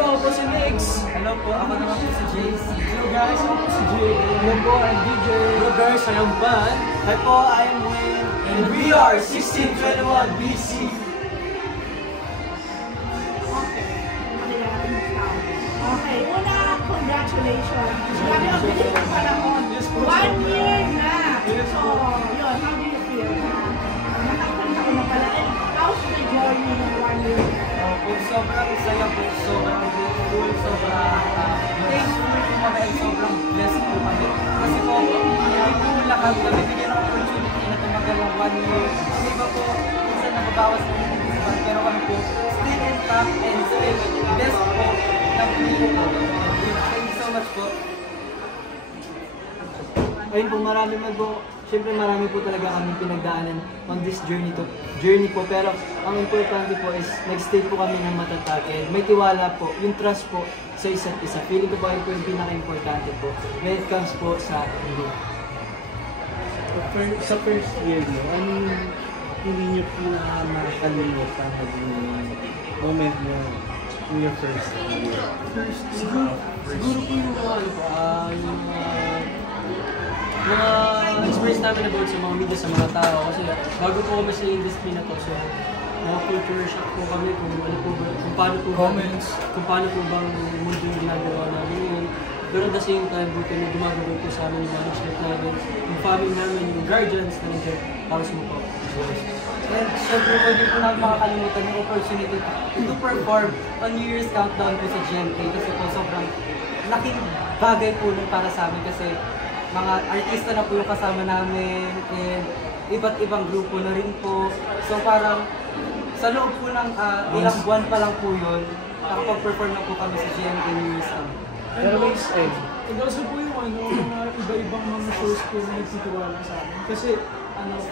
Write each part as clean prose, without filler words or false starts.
ako po si Nix. Hello po, ako naman po si JC. Hello guys, ako po si Jay. Hello po, I'm DJ. Hello guys, I am Van. Hi po, I am Wayne. And we are 1621 BC. Okay, una, congratulations. Grabe ang bilis ng panahon. 1 year na. So, yun, how do you feel? Nakakanta ko na pala. And how's the journey ng 1 year? Po, sobrang saya po, sobrang grateful, sobrang thankful po kami, and sobrang blessed po kami. Kasi po, hindi po lahat kami bigyan ng opportunity na tumagal ng 1 year. Kasi iba po, minsan nababawas po yung disband, pero kami po, still intact and still blessed po na po po. Thank you so much po. Ayun po, marami po. Siyempre marami po talaga kami pinagdaanan on this journey po, pero ang importante po is nag-stay po kami ng matatag and may tiwala po, yung trust po sa isa't isa. Feeling ko po yun po yung pinaka-importante po when it comes po sa group. Sa first year mo, ano hindi niyo pinaka-nakalimutan yung moment mo in your first year? Siguro po yung mga experience namin about sa mga media, sa mga tao. Kasi bago po kami sa industry na to, so mga culture shock po kami kung ano po ba, kung paano po bang mundo yung ginagawa namin yun. Pero at the same time, buti na gumagawin po sa amin yung management namin, yung family namin, yung guardians na nandiyan para sa mga And syempre po din po namin makakalimutan yung opportunity to perform on New Year's Countdown po sa GMK kasi po sobrang laking bagay po nun para sa amin kasi mga artista na po yung kasama namin and iba't ibang grupo na rin po. So parang sa loob po ng ilang buwan pa lang po yun, nakapag-perform na po kami sa GMK New Year's Countdown. Pero makes sense. And also po yung mga iba-ibang mga shows po na nagtitiwala sa amin. Kasi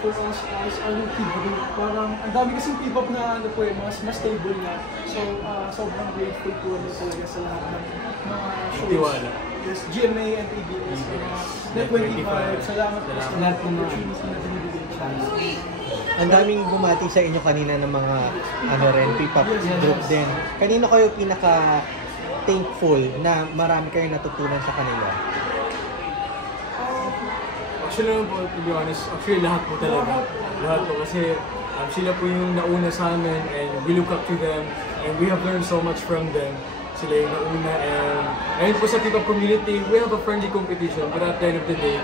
for us as kid group, parang ang dami kasing P-pop na mas stable na. So sobrang grateful po talaga sa lahat ng mga shows. Tiwala. Yes, GMA and ABS, Net 25, salamat po sa lahat ng opportunity na binibigay sa amin. Ang daming bumati sa inyo kanina ng mga P-pop group din. Kanino kayo pinaka-thankful na marami kayong natutunan sa kanila? Actually naman po, to be honest, lahat po talaga. Lahat po kasi sila po yung nauna sa amin and we look up to them and we have learned so much from them. Sila yung nauna and ngayon po sa P-pop community, we have a friendly competition but at the end of the day,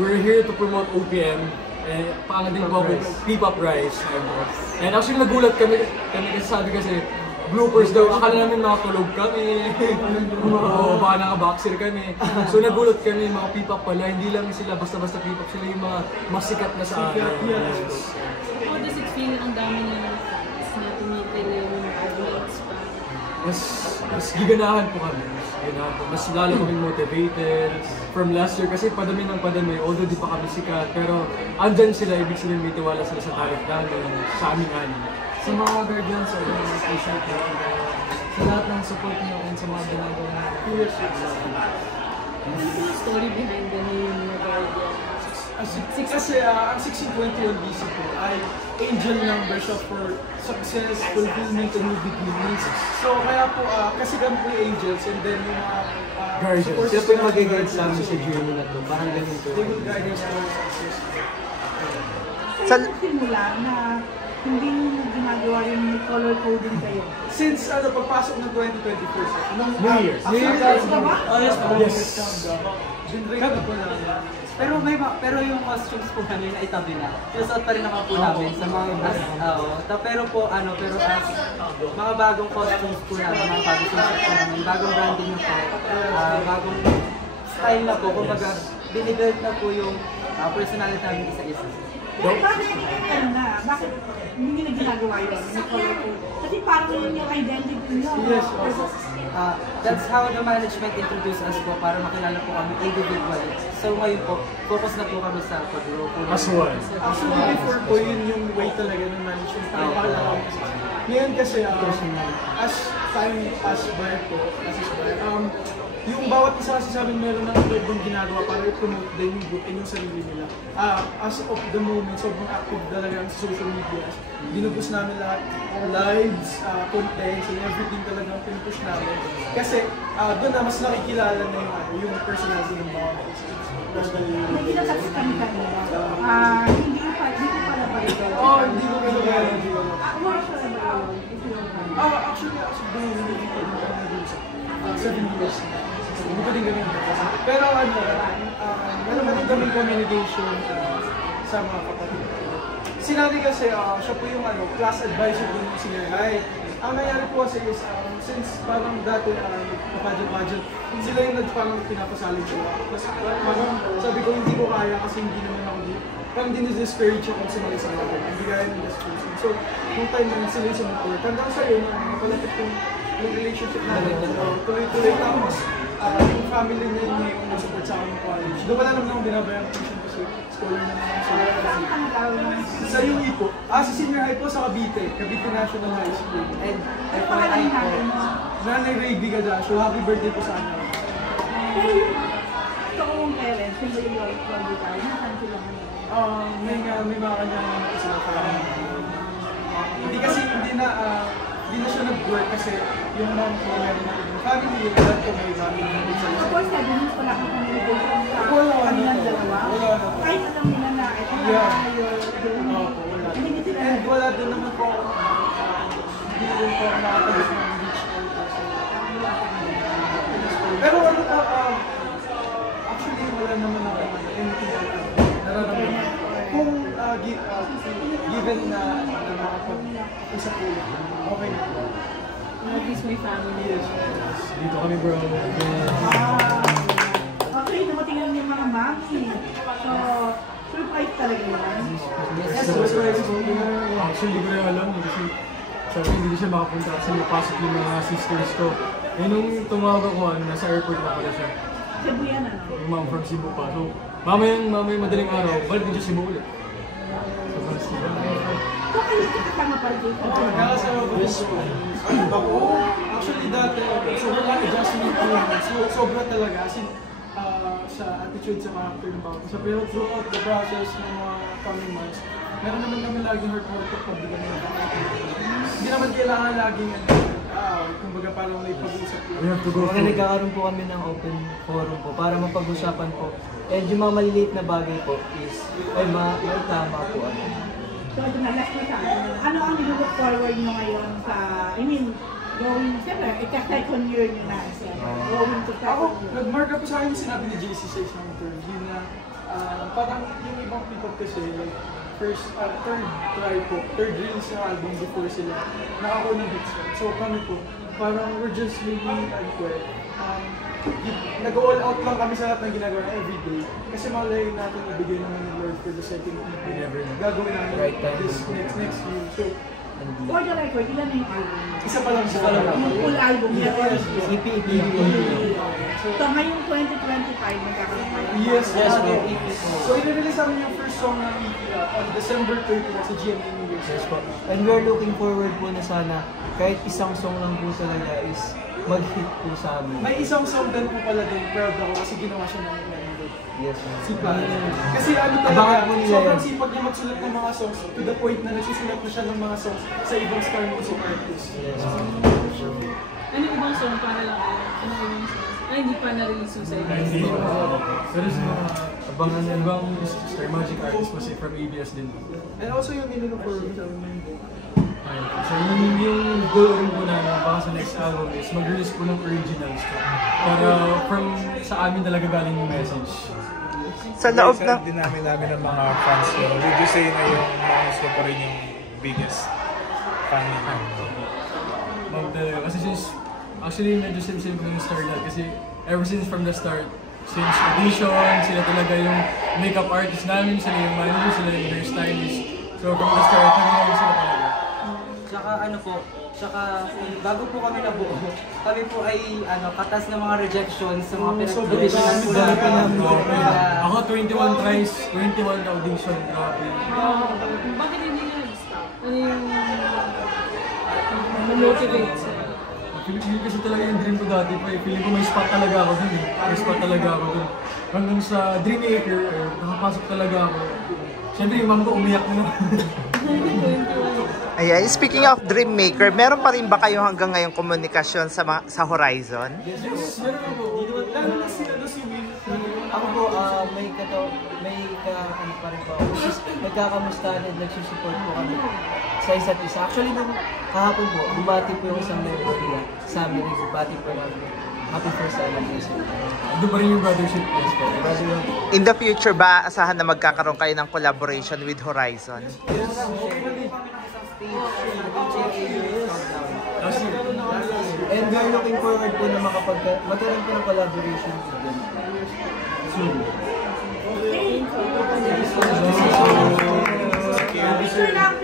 we're here to promote OPM and pangalan din po P-pop Rise. And actually nagulat kami kasi sabi kasi bloopers daw, akala namin makatulog kami, o baka naka-boxer kami. So nagulat kami, mga P-pop pala, hindi lang sila basta-basta P-pop, sila yung mga masikat na sa akin. How does it feel ang dami ng fans na tumitil yung athletes pa? Mas giganahan po kami, mas lalo kaming motivated from last year kasi padami ng padami, although di pa kami sikat, pero andyan sila, ibig sabihin may tiwala sila sa talent namin, sa aming anin. Sa mga guardians, I really appreciate it. Sa lahat ng support niyo and sa mga ginagawa niyo. Ano yung story behind the name ng Guardian? Kasi ang 1621 BC po ay angel number siya for success, fulfillment, and new beginnings. So kaya po, kasi kami po yung angels and then yung mga Guardians. Sila po yung mag-guide sa amin sa journey na to. Parang ganun po. They will guide us for success. Kaya nagsimula na hindi nyo ginagawa yung color coding kayo? Since pagpasok ng 2024, New Year's. Pero yung costumes po namin na itabi na. Susuot pa rin naman po namin sa mga pero po pero as mga bagong costumes po namin, mga bagong susuot po namin, bagong branding na po, bagong style na po, kumbaga binibuild na po yung personality namin isa-isa. Pero bakit hindi na ginagawa yun? Kasi parang yun yung identity nyo. Yes, that's how the management introduced us po para makilala po kami individually. So ngayon po, focus na po kami sa pag-grow po. As one. Actually, before po yun yung way talaga ng management. Para makilala kami sa Ngayon kasi, as time pass by po, yung bawat isa kasi sa amin meron ng ibang ginagawa para i-promote din yung group and yung sarili nila. As of the moment, sobrang active talaga sa social media. Binubus namin lahat, lives, contents, and everything talagang pinupush namin. Kasi doon na mas nakikilala na yung personality ng bawat isa. Nakita kasi kami kanina. Hindi ko pala ba ito? Hindi ko pala ba ito? Work siya na ba yun? Actually, as of the moment, hindi ko rin kami dun sa 7 years na. Hindi ko din gawin ito. Pero meron ba din kaming communication sa mga kapatid. Si Nani kasi, siya po yung class advisor po ng senior high. Ang nangyari po kasi is, since parang dati pageant, sila yung parang pinapasalig ko. Tapos parang sabi ko hindi ko kaya kasi hindi naman ako parang din-discourage ako sa mga isang ako. Hindi kaya ng discourage. So, nung time na sila yung sumutuloy. Hanggang sa'yo, napalapit yung relationship namin. Tuloy-tuloy. Tapos, yung family niya yung nasupport sa akin ng college. Doon wala naman akong binabayang tuition kasi scholar naman ako sa sa UE po. Sa senior high po sa Cavite. Cavite National High School. And FYI po, Nanay Ray Bigadasio. Happy birthday po sa kanya. Pero yung toong parents, yung ba yung Lord tayo, nasan sila ngayon? May mga kanya naman sila parang hindi kasi hindi na siya nag-work kasi yung mom ko meron na yung family, yung dad ko may family na sa Of course, sabi mo, wala kang communication sa kanilang dalawa. Kahit alam nila na ito na and wala din naman po hindi rin po nakakalit ng beach pero actually wala naman ako anything nararamdaman kung given na makapag-usap ulit okay na po. At least may family. Dito kami bro. Okay, namatingnan yung mga mami. So, surprise talaga yan. Yes, surprise po. Actually, hindi ko rin alam kasi sabi hindi siya makapunta kasi napasok yung mga sisters ko. Eh nung tumawag ako, nasa airport na pala siya. Cebu yan, ano? Yung ma'am from Cebu pa. So, mamayang madaling araw, balik din siya Cebu ulit. So, kayo kasama pa rin dito? Nakasama ko din po. Actually dati, sobrang adjustment ko yun. Sobra talaga. As in, sa attitude sa character ng bawat isa. Pero throughout the process ng mga coming months, meron naman kami laging hurt pag di kami hindi naman kailangan laging kumbaga parang may pag-usap yun. We have to go Kaya nagkakaroon po kami ng open forum po para mapag-usapan po. And yung mga maliliit na bagay po is, may tama po ano. So, ito na, last na sa ano ang nilook forward nyo ngayon sa, going, siyempre, ika-second year nyo na siya. Going to Ako, second year. nag-mark up sa akin yung sinabi ni JC sa isang interview na parang yung ibang people kasi like third release ng album before sila nakakuha ng hits. So kami po, parang we're just really nag-all out lang kami sa lahat ng ginagawa everyday. Kasi malay natin ibigay naman ng Lord for the second EP. Gagawin namin this next year. So, For the record, ilan na yung album? isa pa lang siya. Yung full album. Yes. EP. So, ngayong 2025, magkakaroon kayo. Yes, Yes, po. EP. So, i-release namin yung first song ng EP on December 30 sa GMA New Year's. Yes po. And we're looking forward po na sana kahit isang song lang po talaga is mag-hit po sa amin. May isang song din po pala din, proud ako kasi ginawa siya ng Melody. Yes, Sipag. Kasi Abangan talaga, po nila sobrang yan. sipag niya magsulat ng mga songs to the point na nagsusulat na siya ng mga songs sa ibang star music artists. Yes. Ano yung ibang song para lang? Ano yung ibang song? Ay, hindi pa na-release yung sa iba. Hindi pa. Pero sa mga abangan ng ibang Star Magic artists kasi from ABS din. And also yung nilook forward sa So yung goal rin po namin baka sa next album is mag-release po ng originals ko. Para from sa amin talaga galing yung message. Sa loob na din namin ng mga fans ko. Would you say na yung mga gusto pa rin yung biggest fan nila? Kasi since, actually medyo same-same ko yung Starlight kasi ever since from the start, since audition, sila talaga yung makeup artist namin, sila yung manager, sila yung hairstylist. So from the start, kami sila talaga. Tsaka bago po kami nabuo, kami po ay katas ng mga rejections sa mga pinag-audition po namin. Ako 21 tries, 21 na audition, grabe. Bakit hindi nag-stop? Ano yung... motivate sir? Feeling kasi talaga yung dream ko dati pa eh. Feeling ko may spot talaga ako dun eh. May spot talaga ako dun. Hanggang sa Dreammaker, nakapasok talaga ako. Siyempre yung mom ko umiyak na naman. Ayan, speaking of Dreammaker, meron pa rin ba kayo hanggang ngayong komunikasyon sa Horizon? Yes, meron po. Lalo na si Will. Ako po, ano pa rin po ako. Nagkakamustahan at nagsusupport po kami sa isa't isa. Actually, nung kahapon po, bumati po yung isang member nila sa amin. Bumati po namin. Happy first anniversary. Doon pa rin yung brothership. Yes po. In the future ba, asahan na magkakaroon kayo ng collaboration with Horizon? Yes. And we're looking forward po na magkaroon po ng collaboration with them soon. Picture lang.